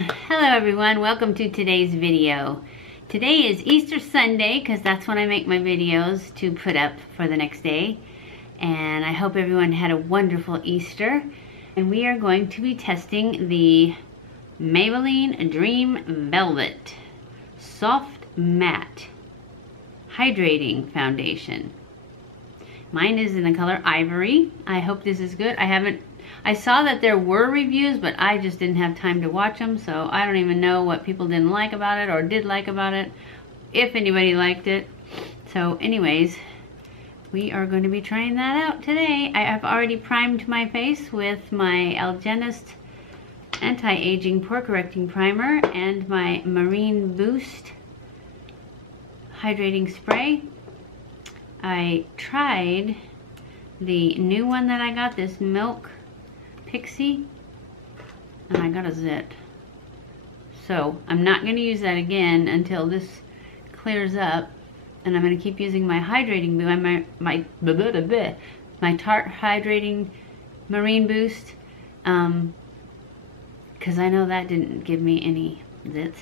Hello everyone, welcome to today's video. Today is Easter Sunday because that's when I make my videos to put up for the next day. And I hope everyone had a wonderful Easter. And we are going to be testing the Maybelline Dream Velvet Soft Matte Hydrating Foundation. Mine is in the color Ivory. I hope this is good. I saw that there were reviews, but I just didn't have time to watch them, so I don't even know what people didn't like about it or did like about it, if anybody liked it. So anyways, we are going to be trying that out today. I have already primed my face with my Algenist Anti-Aging Pore Correcting Primer and my Marine Boost Hydrating Spray. I tried the new one that I got, this Milk Pixie, and I got a zit. So I'm not going to use that again until this clears up, and I'm going to keep using my hydrating my Tarte Hydrating Marine Boost, because I know that didn't give me any zits.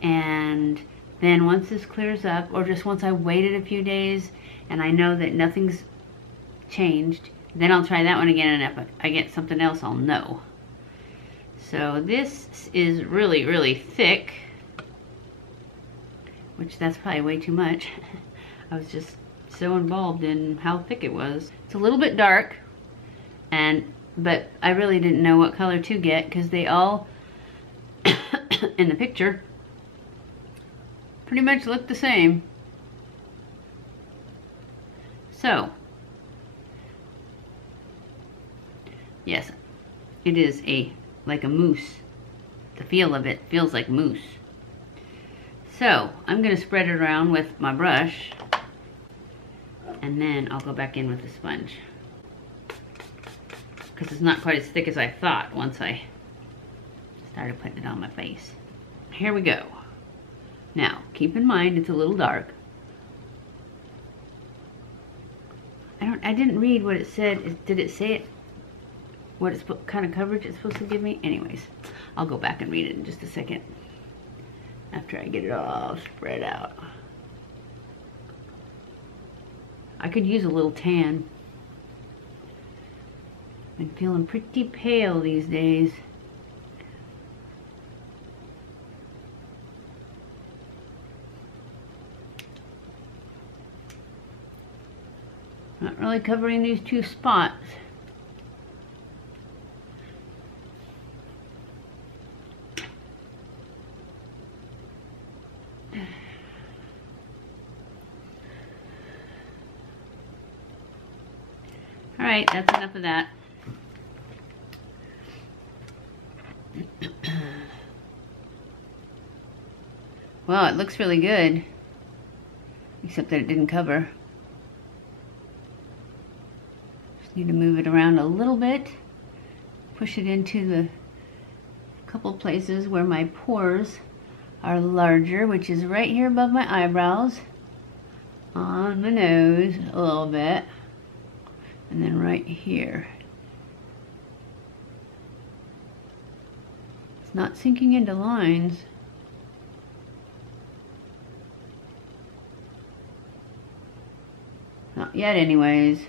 And then once this clears up, or just once I waited a few days and I know that nothing's changed, then I'll try that one again, and if I get something else, I'll know. So this is really, really thick, which that's probably way too much. I was just so involved in how thick it was. It's a little bit dark, but I really didn't know what color to get because they all, in the picture, pretty much look the same. So, yes, it is like a mousse. The feel of it feels like mousse. So, I'm going to spread it around with my brush, and then I'll go back in with the sponge. Because it's not quite as thick as I thought once I started putting it on my face. Here we go. Now, keep in mind it's a little dark. I didn't read what it said. Did it say it? What kind of coverage it's supposed to give me? Anyways, I'll go back and read it in just a second after I get it all spread out. I could use a little tan. I'm feeling pretty pale these days. Not really covering these two spots. Alright, that's enough of that. Well, it looks really good, except that it didn't cover. Just need to move it around a little bit, push it into the couple places where my pores are larger, which is right here above my eyebrows, on the nose a little bit, and then right here. It's not sinking into lines. Not yet anyways.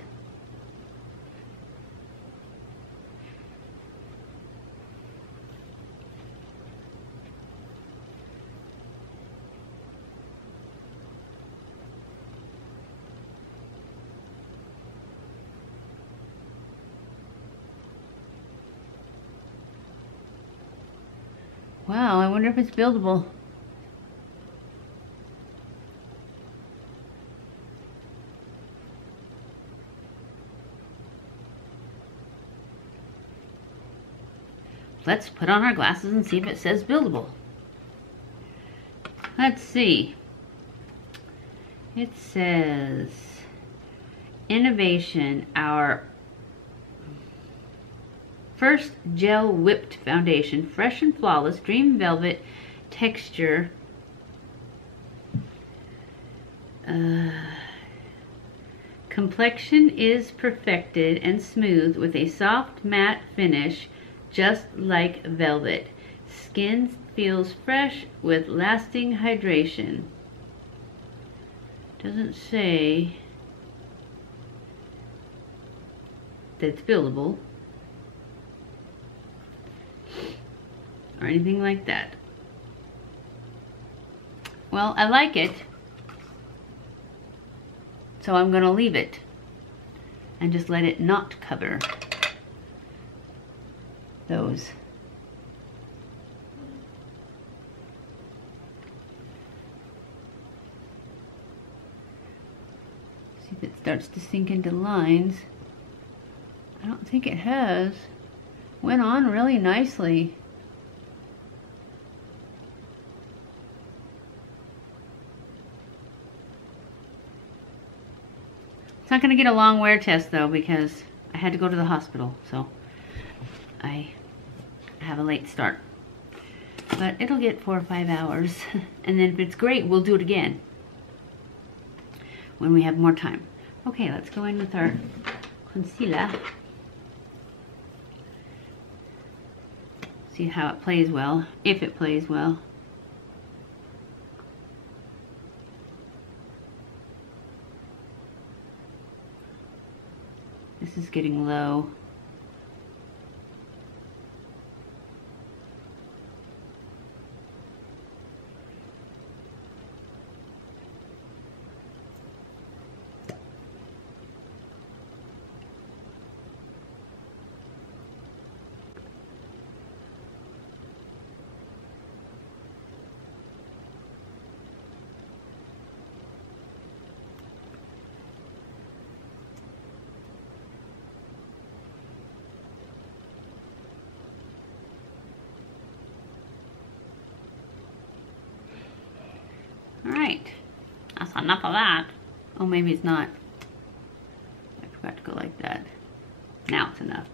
Wow, I wonder if it's buildable. Let's put on our glasses and see if it says buildable. Let's see. It says, innovation, our first gel whipped foundation, fresh and flawless, dream velvet texture. Complexion is perfected and smooth with a soft matte finish just like velvet. Skin feels fresh with lasting hydration. Doesn't say that it's buildable or anything like that. Well, I like it, so I'm gonna leave it and just let it not cover those. See if it starts to sink into lines. I don't think it has. Went on really nicely. It's not going to get a long wear test though, because I had to go to the hospital, so I have a late start. But it'll get 4 or 5 hours, and then if it's great, we'll do it again when we have more time. Okay, let's go in with our concealer. See how it plays well, if it plays well. This is getting low. Alright, that's enough of that. Oh, maybe it's not. I forgot to go like that. Now it's enough.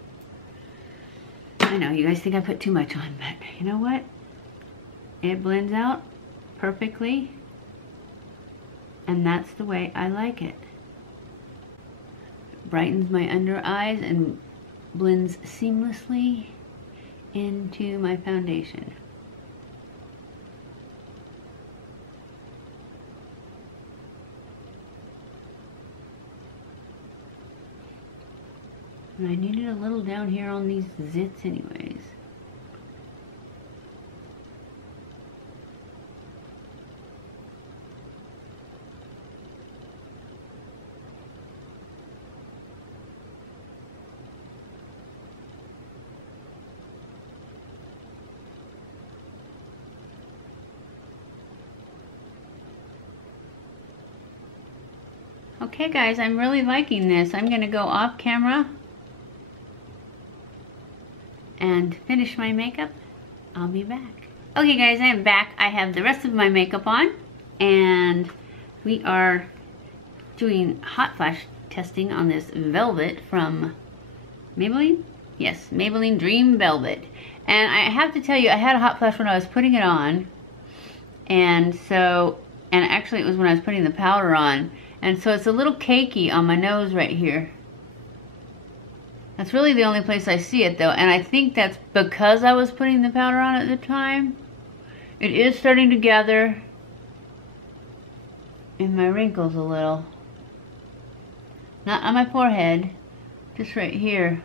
I know, you guys think I put too much on, but you know what? It blends out perfectly, and that's the way I like it. It brightens my under eyes and blends seamlessly into my foundation. And I needed a little down here on these zits anyways. Okay guys, I'm really liking this. I'm gonna go off camera and finish my makeup. I'll be back. Okay guys, I am back. I have the rest of my makeup on, and we are doing hot flash testing on this velvet from Maybelline. Yes, Maybelline Dream Velvet. And I have to tell you, I had a hot flash when I was putting it on, and actually it was when I was putting the powder on, and so it's a little cakey on my nose right here. That's really the only place I see it though, and I think that's because I was putting the powder on at the time. It is starting to gather in my wrinkles a little. Not on my forehead, just right here.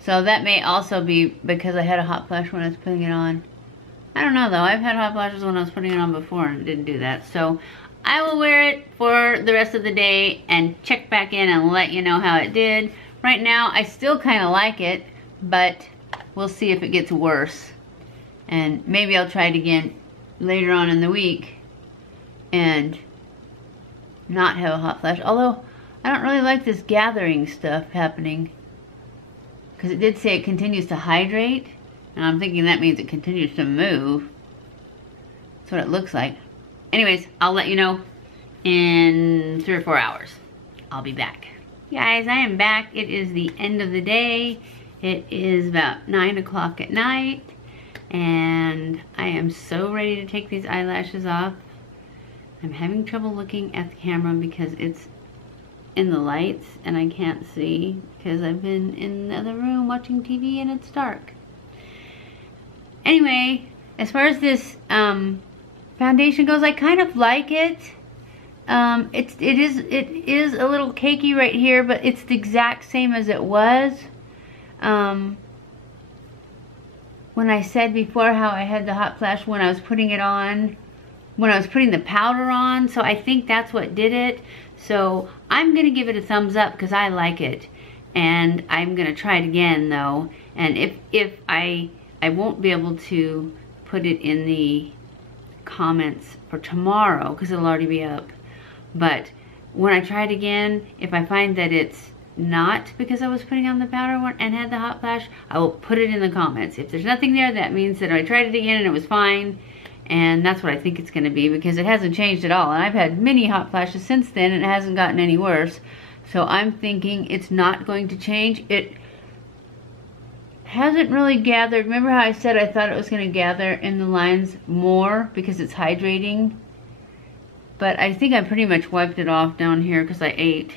So that may also be because I had a hot flash when I was putting it on. I don't know though, I've had hot flashes when I was putting it on before and it didn't do that. So I will wear it for the rest of the day and check back in and let you know how it did. Right now, I still kind of like it, but we'll see if it gets worse. And maybe I'll try it again later on in the week and not have a hot flash. Although, I don't really like this gathering stuff happening, because it did say it continues to hydrate, and I'm thinking that means it continues to move. That's what it looks like. Anyways, I'll let you know in 3 or 4 hours. I'll be back. Guys, I am back. It is the end of the day. It is about 9 o'clock at night, and I am so ready to take these eyelashes off. I'm having trouble looking at the camera because it's in the lights and I can't see because I've been in the other room watching TV and it's dark. Anyway, as far as this foundation goes, I kind of like it. It is a little cakey right here, but it's the exact same as it was. When I said before how I had the hot flash when I was putting it on, when I was putting the powder on, so I think that's what did it. So I'm gonna give it a thumbs up because I like it, and I'm gonna try it again though. And if I won't be able to put it in the comments for tomorrow because it'll already be up. But when I try it again, if I find that it's not because I was putting on the powder and had the hot flash, I will put it in the comments. If there's nothing there, that means that I tried it again and it was fine. And that's what I think it's gonna be, because it hasn't changed at all. And I've had many hot flashes since then and it hasn't gotten any worse. So I'm thinking it's not going to change. It hasn't really gathered. Remember how I said I thought it was gonna gather in the lines more because it's hydrating? But I think I pretty much wiped it off down here because I ate.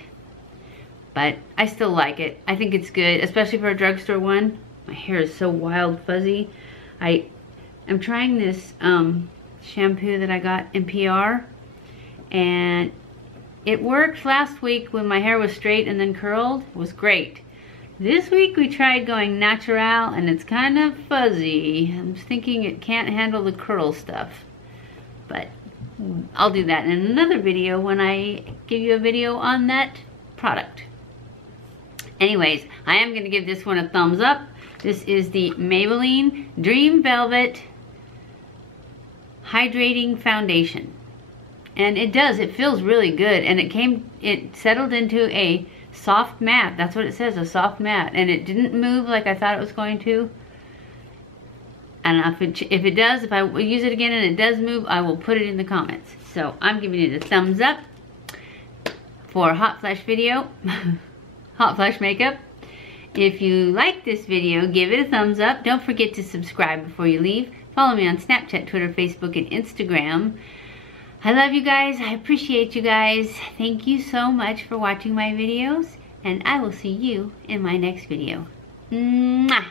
But I still like it. I think it's good, especially for a drugstore one. My hair is so wild fuzzy. I'm trying this shampoo that I got in PR, and it worked last week when my hair was straight and then curled. It was great. This week we tried going natural and it's kind of fuzzy. I'm thinking it can't handle the curl stuff. But I'll do that in another video when I give you a video on that product. Anyways, I am going to give this one a thumbs up. This is the Maybelline Dream Velvet Hydrating Foundation. And it feels really good. And it settled into a soft matte. That's what it says, a soft matte. And it didn't move like I thought it was going to. And if it does, if I use it again and it does move, I will put it in the comments. So I'm giving it a thumbs up for hot flash video. Hot flash makeup. If you like this video, give it a thumbs up. Don't forget to subscribe before you leave. Follow me on Snapchat, Twitter, Facebook, and Instagram. I love you guys. I appreciate you guys. Thank you so much for watching my videos, and I will see you in my next video. Mwah!